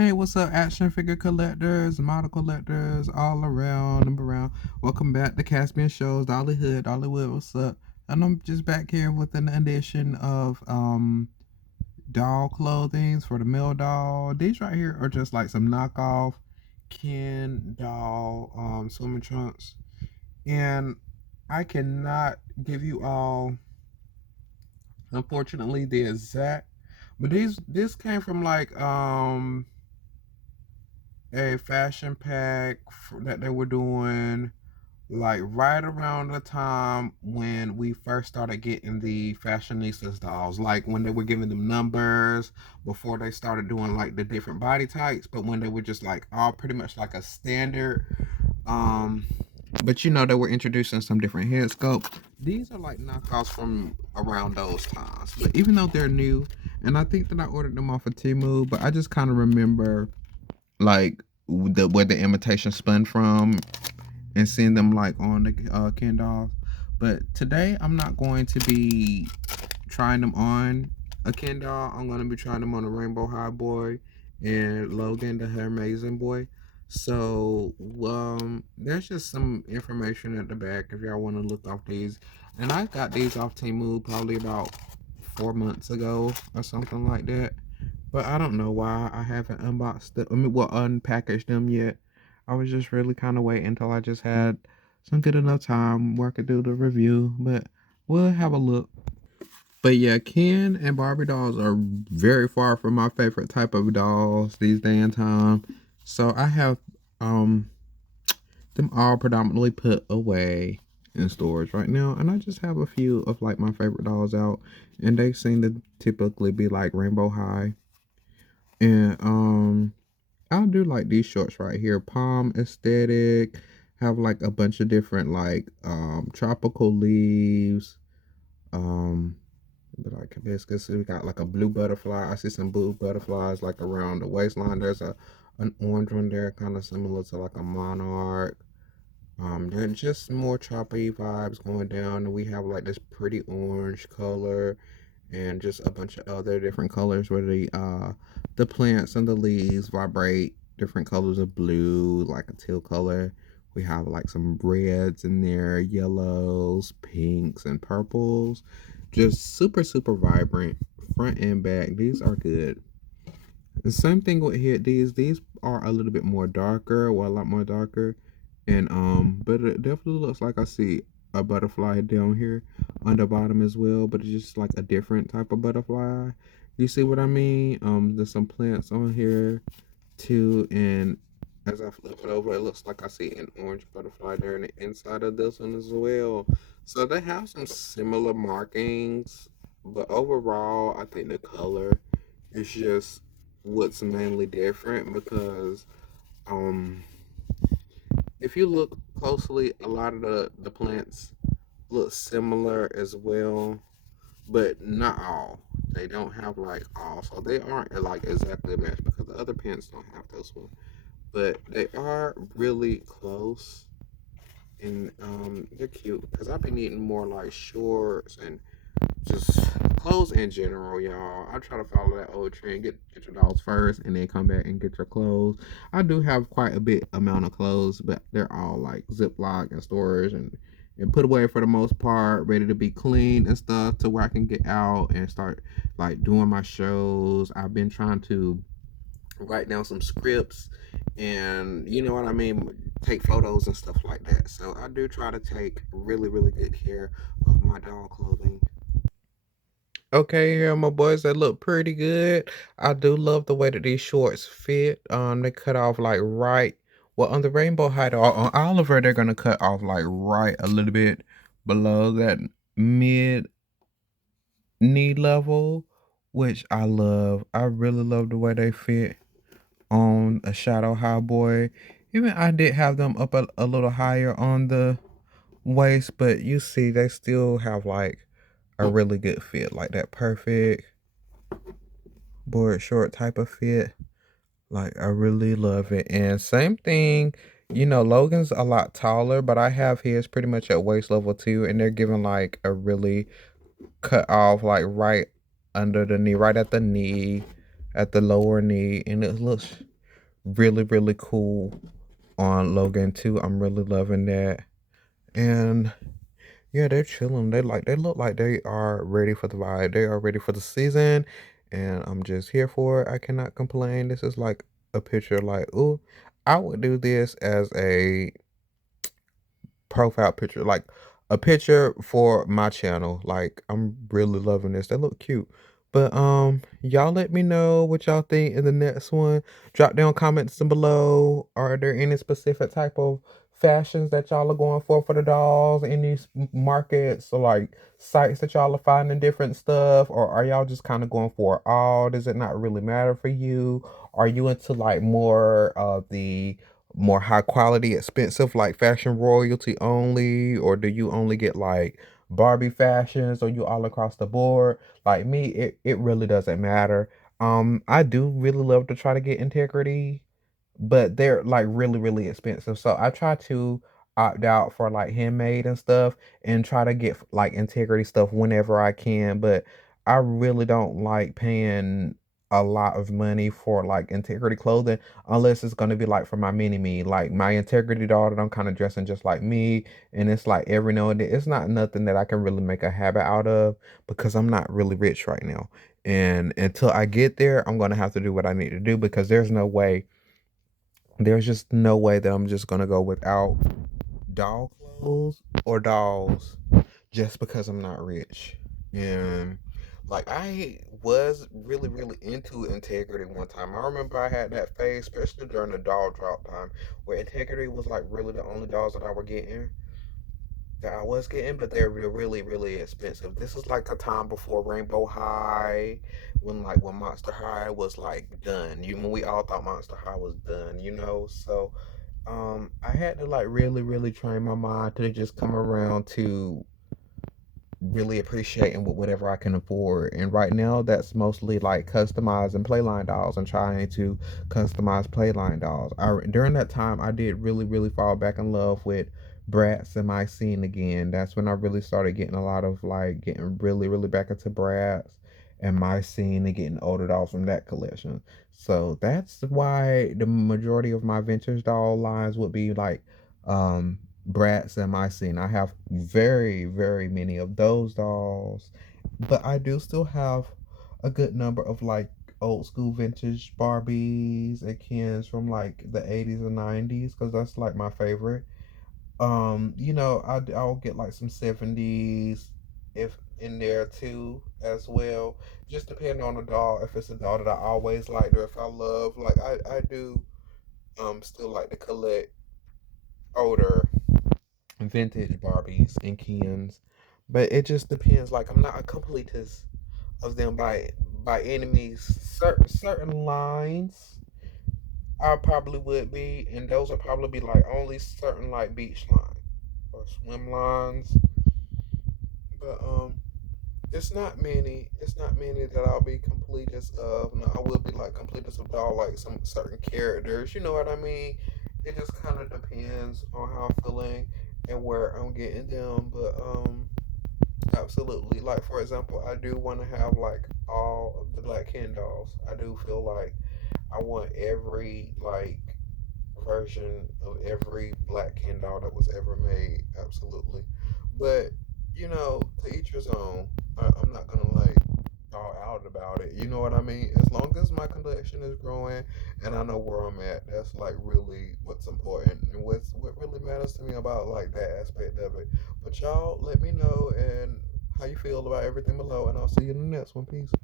Hey, what's up, action figure collectors, model collectors, all around and around. Welcome back to Caspian Shows, Dollywood, what's up? And I'm just back here with an edition of doll clothings for the male doll. These right here are just like some knockoff Ken doll swimming trunks. And I cannot give you all, unfortunately, the exact, but this came from like a fashion pack that they were doing like right around the time when we first started getting the fashionistas dolls, like when they were giving them numbers before they started doing like the different body types, but when they were just like all pretty much like a standard. um but they were introducing some different head sculpt. These are like knockoffs from around those times, but even though they're new, and I think that I ordered them off of Temu, but I just kind of remember like where the imitation spun from and seeing them like on the Ken dolls. But today I'm not going to be trying them on a Ken doll. I'm going to be trying them on a Rainbow High Boy and Logan the Amazing Boy. So there's just some information at the back if y'all want to look off these. And I got these off Temu probably about 4 months ago or something like that. But I don't know why I haven't unboxed them. Unpackaged them yet. I was just really kind of waiting until I just had some good enough time where I could do the review. But we'll have a look. But yeah, Ken and Barbie dolls are very far from my favorite type of dolls these day and time. So I have um them all predominantly put away in storage right now, and I just have a few of like my favorite dolls out, and they seem to typically be like Rainbow High. And I do like these shorts right here. Palm aesthetic. Have like a bunch of different like tropical leaves. Um but like hibiscus. We got like a blue butterfly. I see some blue butterflies like around the waistline. There's an orange one there, kind of similar to like a monarch. Then just more choppy vibes going down. And we have like this pretty orange color and just a bunch of other different colors where the plants and the leaves vibrate different colors of blue, like a teal color. We have like some reds in there, yellows, pinks, and purples. Just super, super vibrant, front and back. These are good. The same thing with here. These are a little bit more darker, well, a lot more darker, and but it definitely looks like I see a butterfly down here on the bottom as well. But it's just like a different type of butterfly. You see what I mean? There's some plants on here too, and as I flip it over, it looks like I see an orange butterfly there in the inside of this one as well. So they have some similar markings, but overall, I think the color is just what's mainly different because um if you look closely, a lot of the plants look similar as well, but not all. They don't have like all, so they aren't like exactly a match because the other plants don't have those ones, but they are really close. And they're cute because I've been eating more like shorts and just clothes in general, y'all. I try to follow that old trend. Get your dolls first, and then come back and get your clothes. I do have quite a bit amount of clothes, but they're all like Ziploc and storage and put away for the most part, ready to be cleaned and stuff, to where I can get out and start like doing my shows. I've been trying to write down some scripts and you know what I mean, take photos and stuff like that. So I do try to take really, really good care of my doll clothing. Okay, here my boys, they look pretty good. I do love the way that these shorts fit. They cut off like right. Well, on the Rainbow High on Oliver, they're gonna cut off like right a little bit below that mid knee level, which I love. I really love the way they fit on a Shadow High Boy. Even I did have them up a little higher on the waist, but you see, they still have like a really good fit, like that perfect board short type of fit. Like I really love it. And same thing, Logan's a lot taller, but I have his pretty much at waist level too, and they're giving like a really cut off like right under the knee, right at the knee, at the lower knee, and it looks really, really cool on Logan too. I'm really loving that. And yeah, they're chilling. They look like they are ready for the vibe. They are ready for the season, and I'm just here for it. I cannot complain. This is like a picture like, ooh, I would do this as a profile picture, like a picture for my channel. Like I'm really loving this. They look cute. But y'all let me know what y'all think in the next one. Drop down comments down below. Are there any specific type of fashions that y'all are going for the dolls? Any markets or like sites that y'all are finding different stuff? Or are y'all just kind of going for it all? Does it not really matter for you? Are you into like more of the more high quality, expensive, like fashion royalty only, or do you only get like Barbie fashions, or you all across the board? Like me, it really doesn't matter. I do really love to try to get integrity, but they're like really, really expensive. So I try to opt out for like handmade and stuff and try to get like integrity stuff whenever I can. But I really don't like paying a lot of money for like integrity clothing unless it's gonna be like for my mini me, like my integrity daughter. I'm kind of dressing just like me, and it's like every now and then. It's not nothing that I can really make a habit out of because I'm not really rich right now. And until I get there, I'm gonna have to do what I need to do because there's just no way that I'm just gonna go without doll clothes or dolls just because I'm not rich. And like I was really, really into integrity one time. I remember I had that phase, especially during the doll drop time, where integrity was like really the only dolls that I was getting, but they're really, really expensive. This is like a time before Rainbow High, when Monster High was like done. When we all thought Monster High was done, you know. So I had to like really, really train my mind to just come around to really appreciating whatever I can afford. And right now, that's mostly like customizing playline dolls and trying to customize playline dolls. During that time, I did really, really fall back in love with Bratz and my scene again. That's when I really started getting a lot of like getting really, really back into Bratz and my scene and getting older dolls from that collection. So that's why the majority of my vintage doll lines would be like um Bratz and my scene. I have very, very many of those dolls, but I do still have a good number of like old school vintage Barbies and Kens from like the 80s and 90s because that's like my favorite. I'll get like some 70s if in there too as well. Just depending on the doll. If it's a doll that I always liked or if I love, like I do still like to collect older vintage Barbies and Kens, but it just depends. Like I'm not a completist of them by any means. Certain lines I probably would be, and those would probably be like only certain like beach lines or swim lines. But it's not many. It's not many that I'll be completist of. No, I will be like completist of all like some certain characters. You know what I mean? It just kind of depends on how I'm feeling and where I'm getting them. But absolutely. Like for example, I do want to have like all of the Black Ken dolls. I do feel like I want every like version of every Black Ken doll that was ever made. Absolutely. But to each his own. I'm not gonna like all out about it. You know what I mean? As long as my collection is growing and I know where I'm at, that's like really what's important and what really matters to me about like that aspect of it. But y'all let me know and how you feel about everything below, and I'll see you in the next one. Peace.